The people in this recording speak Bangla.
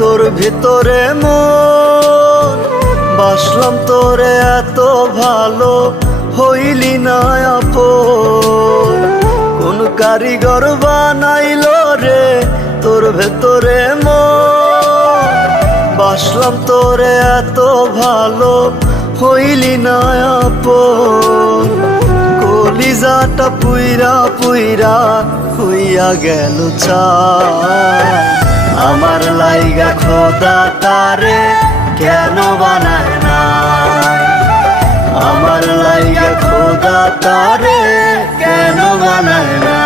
তোর ভিতরে মন বাসলাম তোরে এত ভালো হইলি না আপন। কোন কারিগর বানাইলো রে তোর ভেতরে মন বাসলাম তোরে এত ভালো হইলি না আপন। কলিজাটা পুইরা পুইরা হইয়া গেল চাই। আমার লাইগা খোদা তারে কেন বানায় না, আমার লাইগা খোদা তারে কেন বানায় না।